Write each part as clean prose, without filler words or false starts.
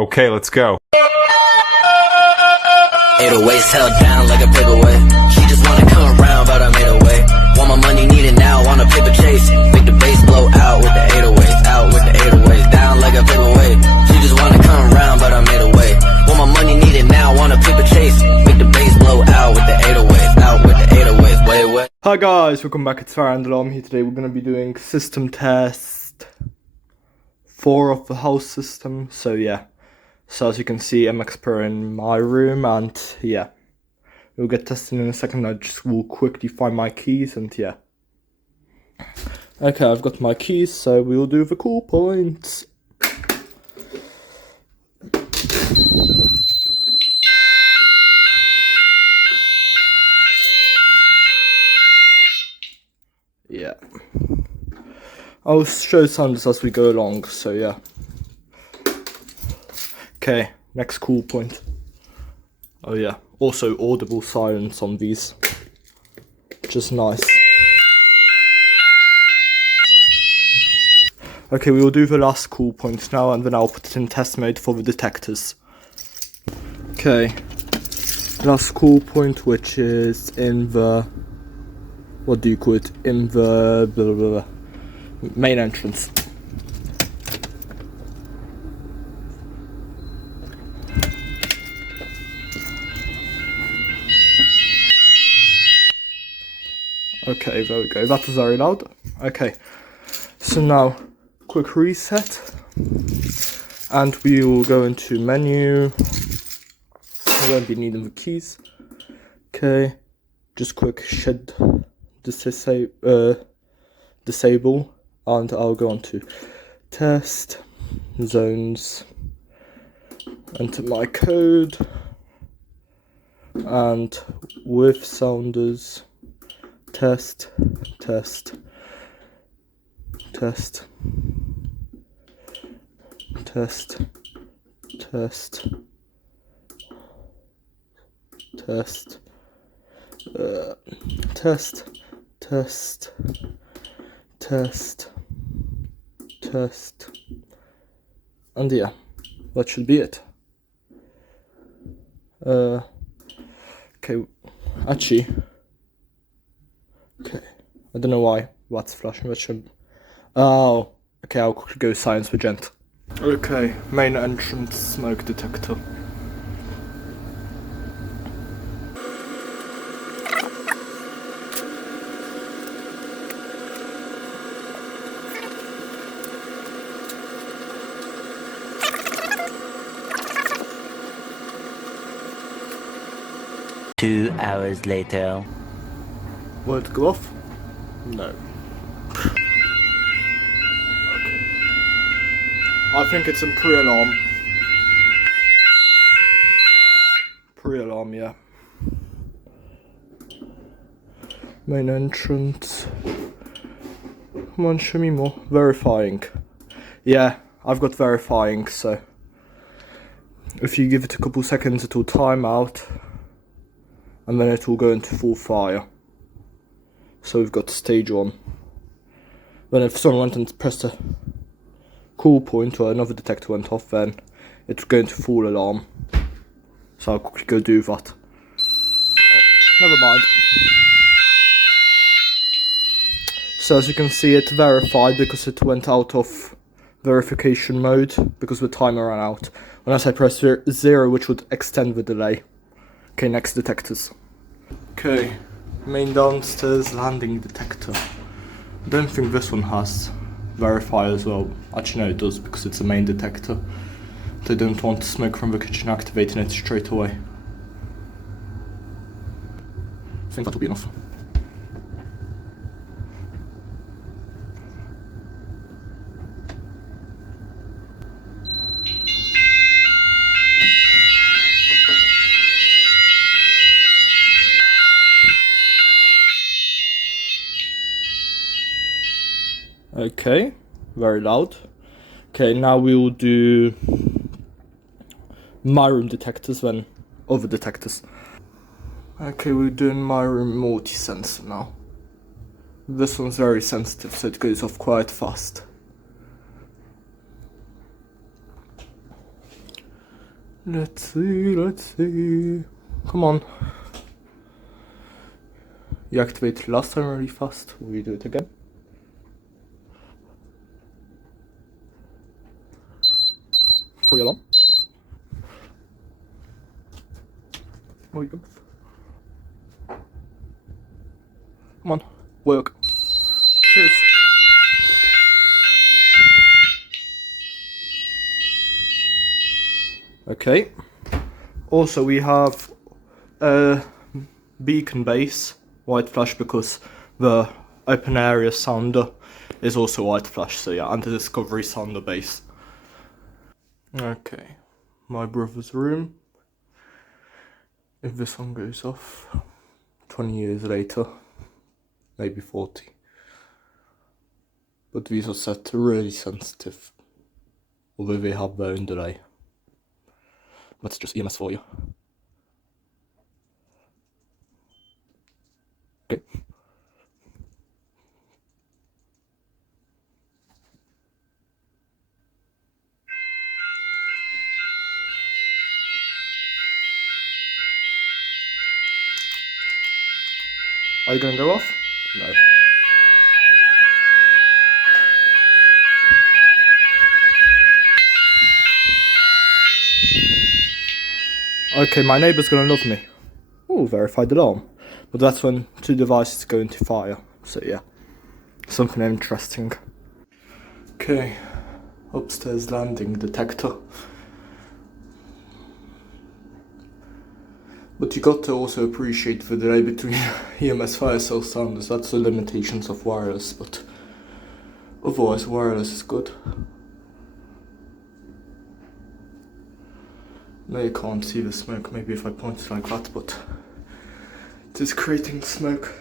Okay, let's go. 808s held down like a paperweight. She just wanna come around, but I made a way. Want my money, need it now, on a paper chase. Make the bass blow out with the 808s, out with the 808s, down like a paperweight. She just wanna come around, but I made a way. Want my money, need it now, on a paper chase. Make the bass blow out with the 808s, out with the 808s, wait. Hi guys, welcome back, it's Farandel. I'm here today. We're going to be doing system test 4 of the house system. So yeah, so as you can see, MX Pro in my room, and yeah, we'll get tested in a second. I just will quickly find my keys, and yeah. Okay, I've got my keys, so we'll do the cool points. Yeah, I'll show sounds as we go along, so yeah. Okay, next cool point. Oh yeah, also audible silence on these, which is nice. Okay, we will do the last cool point now, and then I'll put it in test mode for the detectors. Okay, last cool point, which is in the, what do you call it, in the blah, blah, blah, main entrance. Okay, there we go, that was very loud. Okay, so now quick reset, and we will go into menu. We won't be needing the keys. Okay, just quick shed disable, and I'll go on to test zones, enter my code, and with sounders, test test test test test test test test test, and yeah, that should be it. Okay, actually, okay, I don't know why that's flashing, but should, oh, okay, I'll quickly go science with Gent. Okay, main entrance smoke detector. Two hours later. Will it go off? No. Okay. I think it's in pre-alarm. Pre-alarm, yeah. Main entrance. Come on, show me more. Verifying. Yeah, I've got verifying, so if you give it a couple seconds, it will time out, and then it will go into full fire. So we've got stage 1. Then if someone went and pressed a cool point or another detector went off, then it's going to full alarm. So I'll quickly go do that. Oh, never mind. So as you can see, it's verified because it went out of verification mode because the timer ran out. Unless I press 0, which would extend the delay. Okay, next detectors. Okay, main downstairs landing detector. I don't think this one has verify as well. Actually no, it does, because it's a main detector. They don't want smoke from the kitchen activating it straight away. I think that will be enough. Okay, very loud. Okay, now we will do my room detectors, then other detectors. Okay, we're doing my room multi-sensor now. This one's very sensitive, so it goes off quite fast. Let's see. Come on. You activated last time really fast. Will you do it again? Pre-alarm. There you go. Come on, work. Cheers. Okay. Also, we have a beacon base, white flash, because the open area sounder is also white flash. So yeah, and the discovery sounder base. Okay, my brother's room. If this one goes off 20 years later, maybe 40. But these are set to really sensitive, although they have their own delay. That's just EMS for you. Okay. Are you gonna go off? No. Okay, my neighbour's gonna love me. Ooh, verified alarm. But that's when two devices go into fire. So yeah, something interesting. Okay, upstairs landing detector. But you got to also appreciate the delay between EMS fire cell sounders. That's the limitations of wireless, but otherwise wireless is good. No, you can't see the smoke, maybe if I point it like that, but it is creating smoke.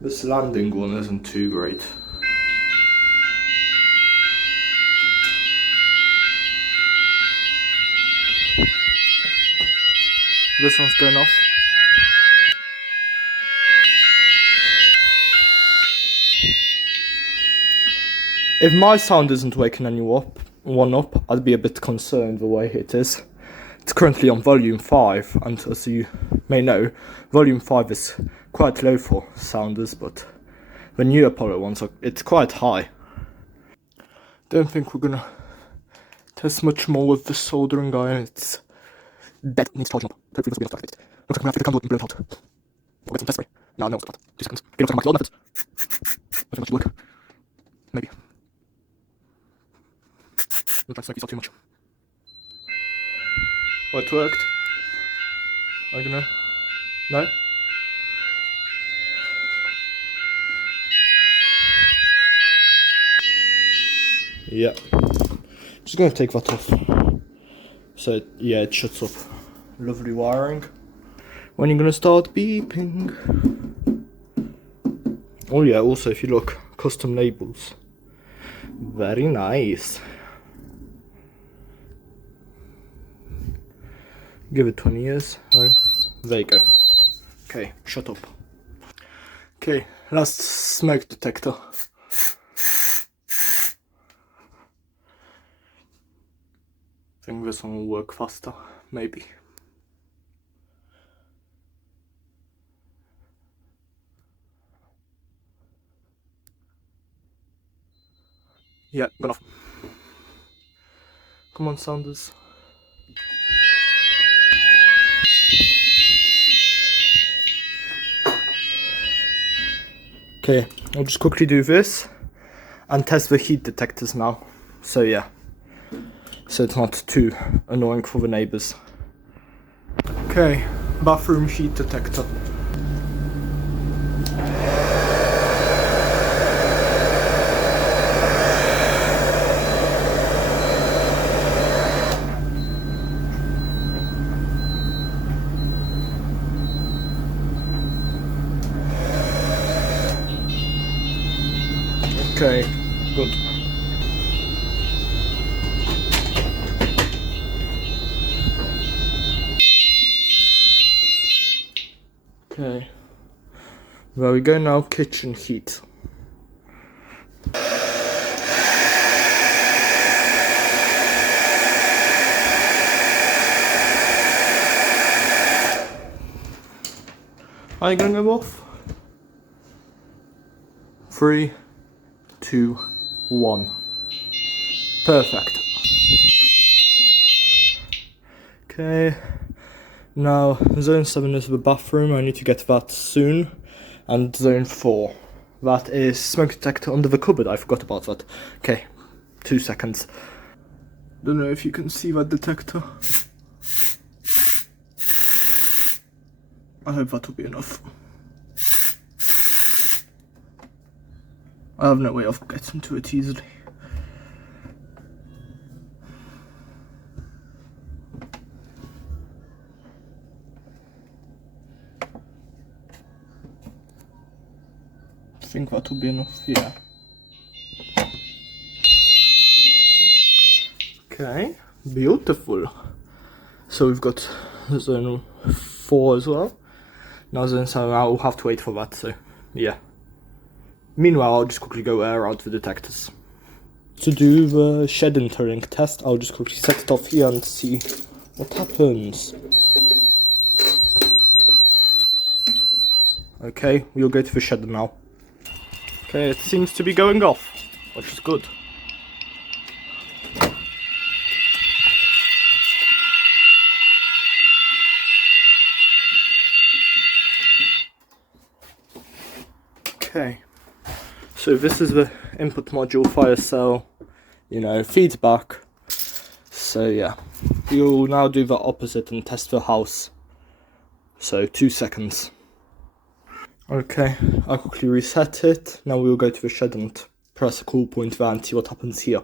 This landing one isn't too great. This one's going off. If my sound isn't waking anyone up, I'd be a bit concerned the way it is. It's currently on volume 5, and as you may know, volume 5 is quite low for sounders, but the new Apollo ones it's quite high. Don't think we're gonna test much more with the soldering iron. It's dead, needs charging up. Hopefully this will be enough to activate it. Looks like I'm gonna have to get the conduit and blow it out. We'll get some test spray. No, no, it's not. 2 seconds. Okay, looks like I'm back to the old methods. Not much work. Maybe. Looks like smoky's not too much. Oh, it worked. I don't know. No? Yeah. Just gonna take that off. So yeah, it shuts up. Lovely wiring. When you're gonna start beeping? Oh yeah, also if you look, custom labels. Very nice. Give it 20 years. Oh, there you go. Okay, shut up. Okay, last smoke detector. I think this one will work faster, maybe. Yeah, gone off. Come on, Sanders. Okay, I'll just quickly do this and test the heat detectors now. So yeah, so it's not too annoying for the neighbors. Okay, bathroom heat detector. Okay, good. There we go. Now kitchen heat. Are you gonna go off? 3, 2, 1. Perfect. Okay. Now, zone 7 is the bathroom. I need to get that soon. And zone 4. That is smoke detector under the cupboard. I forgot about that. Okay. 2 seconds. Don't know if you can see that detector. I hope that will be enough. I have no way of getting to it easily. I think that will be enough, yeah. Okay, beautiful. So we've got zone 4 as well. Now zone 7, I'll have to wait for that, so yeah. Meanwhile, I'll just quickly go air out the detectors. To do the shed entering test, I'll just quickly set it off here and see what happens. Okay, we'll go to the shed now. Okay, it seems to be going off, which is good. Okay, so this is the input module, fire cell, feedback. So yeah, we'll now do the opposite and test the house. So 2 seconds. Okay, I'll quickly reset it. Now we'll go to the shed and press a cool point there and see what happens here.